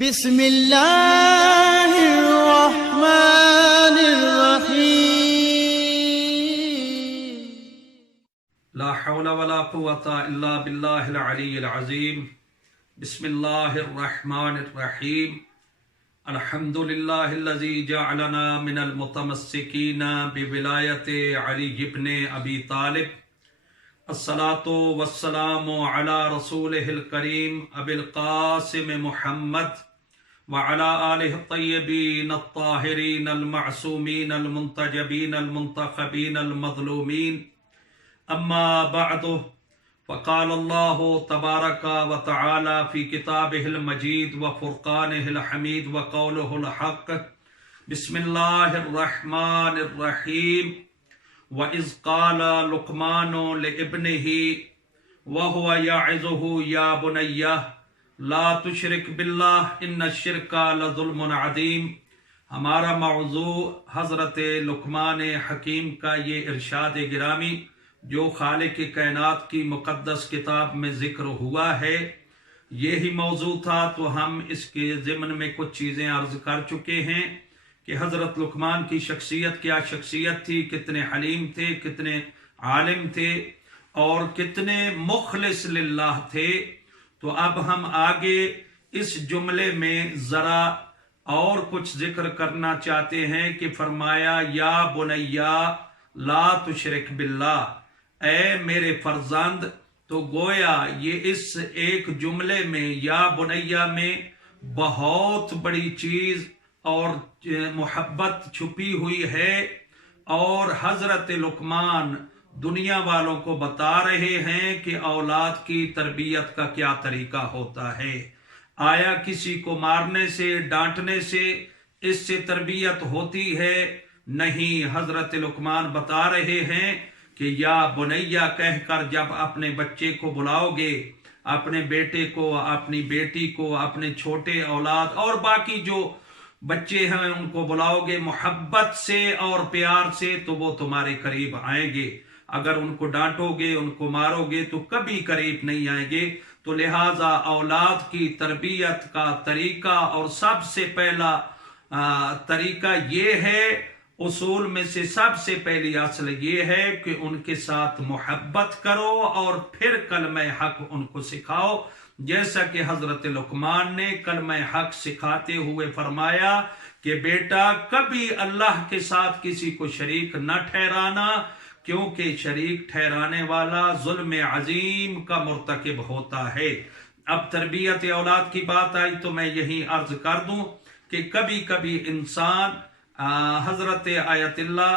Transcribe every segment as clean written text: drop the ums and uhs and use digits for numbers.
بسم اللہ الرحمن الرحیم لا حول ولا قوة الا باللہ العلی العظیم بسم اللہ الرحمن الرحیم الحمد للہ الذی جعلنا من المتمسکین بولایت علی ابن ابی طالب الصلاة والسلام علی رسولہ الکریم ابی القاسم محمد وعلى آلہ الطیبین الطاہرین المعصومین المنتجبین المنتخبین المظلومین اما بعد فقال اللہ تبارک وتعالی فی کتابہ المجید وفرقانہ الحمید وقولہ الحق بسم اللہ الرحمن الرحیم وَإِذْ قَالَ لقمان لِابْنِهِ وَهُوَ يَعِظُهُ يَا بُنَيَّ لا تشرک باللہ ان الشرک لظلم عظیم۔ ہمارا موضوع حضرت لقمان حکیم کا یہ ارشاد گرامی جو خالق کائنات کی مقدس کتاب میں ذکر ہوا ہے، یہی موضوع تھا۔ تو ہم اس کے ضمن میں کچھ چیزیں عرض کر چکے ہیں کہ حضرت لقمان کی شخصیت کیا شخصیت تھی، کتنے حلیم تھے، کتنے عالم تھے اور کتنے مخلص للہ تھے۔ تو اب ہم آگے اس جملے میں ذرا اور کچھ ذکر کرنا چاہتے ہیں کہ فرمایا یا بنیا لا تشرک باللہ، اے میرے فرزند۔ تو گویا یہ اس ایک جملے میں یا بنیا میں بہت بڑی چیز اور محبت چھپی ہوئی ہے، اور حضرت لقمان دنیا والوں کو بتا رہے ہیں کہ اولاد کی تربیت کا کیا طریقہ ہوتا ہے۔ آیا کسی کو مارنے سے، ڈانٹنے سے اس سے تربیت ہوتی ہے؟ نہیں، حضرت لقمان بتا رہے ہیں کہ یا بنیا کہہ کر جب اپنے بچے کو بلاؤ گے، اپنے بیٹے کو، اپنی بیٹی کو، اپنے چھوٹے اولاد اور باقی جو بچے ہیں ان کو بلاؤ گے محبت سے اور پیار سے تو وہ تمہارے قریب آئیں گے۔ اگر ان کو ڈانٹو گے، ان کو مارو گے تو کبھی قریب نہیں آئیں گے۔ تو لہٰذا اولاد کی تربیت کا طریقہ اور سب سے پہلا طریقہ یہ ہے، اصول میں سے سب سے پہلی اصل یہ ہے کہ ان کے ساتھ محبت کرو اور پھر کلمہ حق ان کو سکھاؤ، جیسا کہ حضرت لقمان نے کلمہ حق سکھاتے ہوئے فرمایا کہ بیٹا کبھی اللہ کے ساتھ کسی کو شریک نہ ٹھہرانا، کیونکہ شریک ٹھہرانے والا ظلم عظیم کا مرتکب ہوتا ہے۔ اب تربیت اولاد کی بات آئی تو میں یہی عرض کر دوں کہ کبھی کبھی انسان حضرت آیت اللہ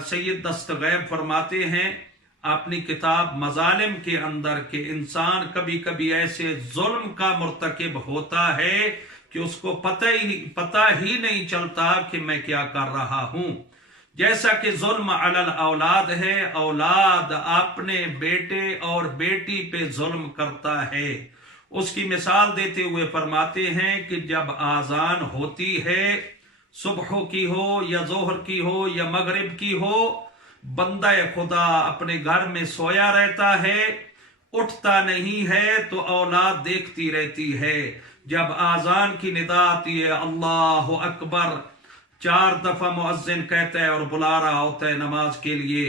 سید دستغیب فرماتے ہیں اپنی کتاب مظالم کے اندر کہ انسان کبھی کبھی ایسے ظلم کا مرتکب ہوتا ہے کہ اس کو پتہ ہی نہیں چلتا کہ میں کیا کر رہا ہوں۔ جیسا کہ ظلم علی الاولاد ہے، اولاد اپنے بیٹے اور بیٹی پہ ظلم کرتا ہے۔ اس کی مثال دیتے ہوئے فرماتے ہیں کہ جب آذان ہوتی ہے، صبح کی ہو یا ظہر کی ہو یا مغرب کی ہو، بندہ خدا اپنے گھر میں سویا رہتا ہے، اٹھتا نہیں ہے تو اولاد دیکھتی رہتی ہے۔ جب آذان کی ندا آتی ہے اللہ اکبر 4 دفعہ مؤذن کہتا ہے اور بلا رہا ہوتا ہے نماز کے لیے،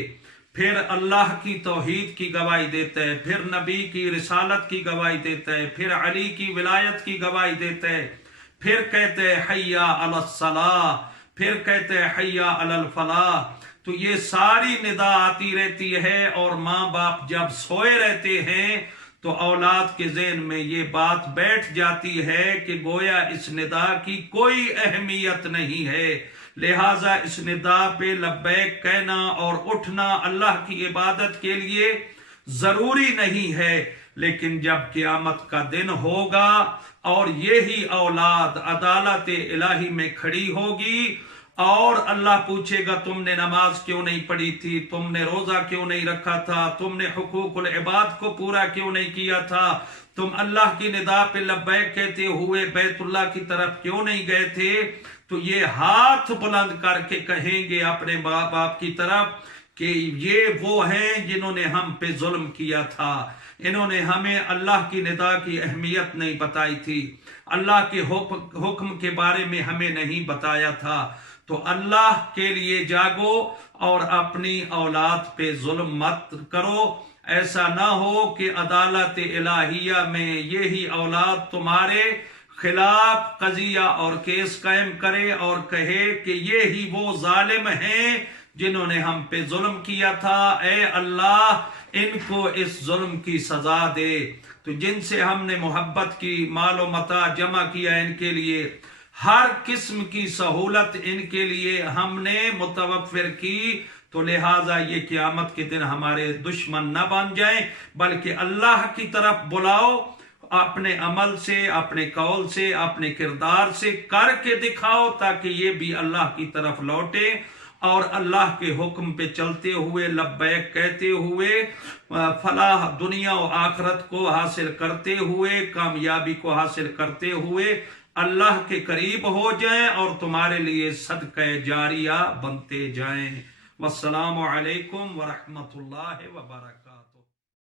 پھر اللہ کی توحید کی گواہی دیتا ہے، پھر نبی کی رسالت کی گواہی دیتا ہے، پھر علی کی ولایت کی گواہی دیتا ہے، پھر کہتے ہیں حی علی الصلاۃ، پھر کہتے ہیں حی علی الفلاح۔ تو یہ ساری ندا آتی رہتی ہے، اور ماں باپ جب سوئے رہتے ہیں تو اولاد کے ذہن میں یہ بات بیٹھ جاتی ہے کہ گویا اس ندا کی کوئی اہمیت نہیں ہے، لہٰذا اس ندا پہ لبیک کہنا اور اٹھنا اللہ کی عبادت کے لیے ضروری نہیں ہے۔ لیکن جب قیامت کا دن ہوگا اور یہی اولاد عدالت الہی میں کھڑی ہوگی اور اللہ پوچھے گا تم نے نماز کیوں نہیں پڑھی تھی، تم نے روزہ کیوں نہیں رکھا تھا، تم نے حقوق العباد کو پورا کیوں نہیں کیا تھا، تم اللہ کی ندا پہ لبیک کہتے ہوئے بیت اللہ کی طرف کیوں نہیں گئے تھے، تو یہ ہاتھ بلند کر کے کہیں گے اپنے ماں باپ کی طرف کہ یہ وہ ہیں جنہوں نے ہم پہ ظلم کیا تھا۔ انہوں نے ہمیں اللہ کی ندا کی اہمیت نہیں بتائی تھی، اللہ کے حکم کے بارے میں ہمیں نہیں بتایا تھا۔ تو اللہ کے لیے جاگو اور اپنی اولاد پہ ظلم مت کرو۔ ایسا نہ ہو کہ عدالت الہیہ میں یہی اولاد تمہارے خلاف قضیہ اور کیس قائم کرے اور کہے کہ یہی وہ ظالم ہیں جنہوں نے ہم پہ ظلم کیا تھا، اے اللہ ان کو اس ظلم کی سزا دے۔ تو جن سے ہم نے محبت کی، مال و متاع جمع کیا، ان کے لیے ہر قسم کی سہولت ان کے لیے ہم نے متوفر کی، تو لہٰذا یہ قیامت کے دن ہمارے دشمن نہ بن جائیں، بلکہ اللہ کی طرف بلاؤ، اپنے عمل سے، اپنے قول سے، اپنے کردار سے کر کے دکھاؤ، تاکہ یہ بھی اللہ کی طرف لوٹے اور اللہ کے حکم پہ چلتے ہوئے، لبیک کہتے ہوئے، فلاح دنیا و آخرت کو حاصل کرتے ہوئے، کامیابی کو حاصل کرتے ہوئے اللہ کے قریب ہو جائیں اور تمہارے لیے صدقہ جاریہ بنتے جائیں۔ والسلام علیکم ورحمۃ اللہ وبرکاتہ۔